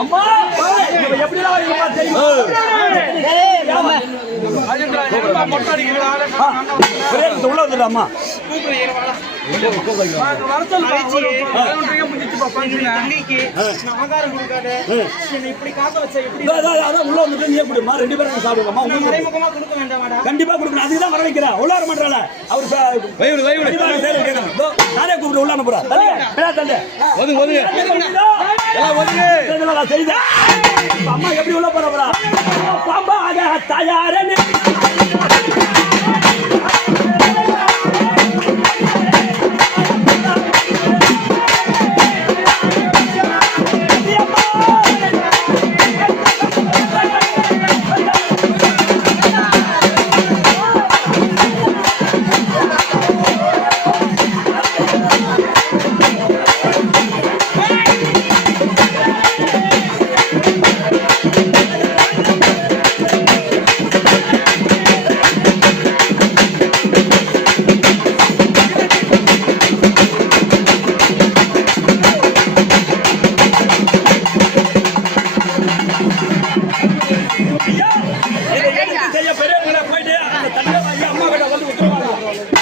அம்மா எப்படிலாம் உள்ள வந்துடு அம்மா கண்டிப்பா கொடுக்கணும். அதுதான் வர வைக்கிறேன். உள்ளார மாட்டால அவரு நானே கூப்பிட்டு உள்ள அனுப்புறேன். அம்மா எப்படி உள்ள போறா பாம்பா தயார போயிட்டு அம்மா கிட்ட வந்து உத்தரவாதம்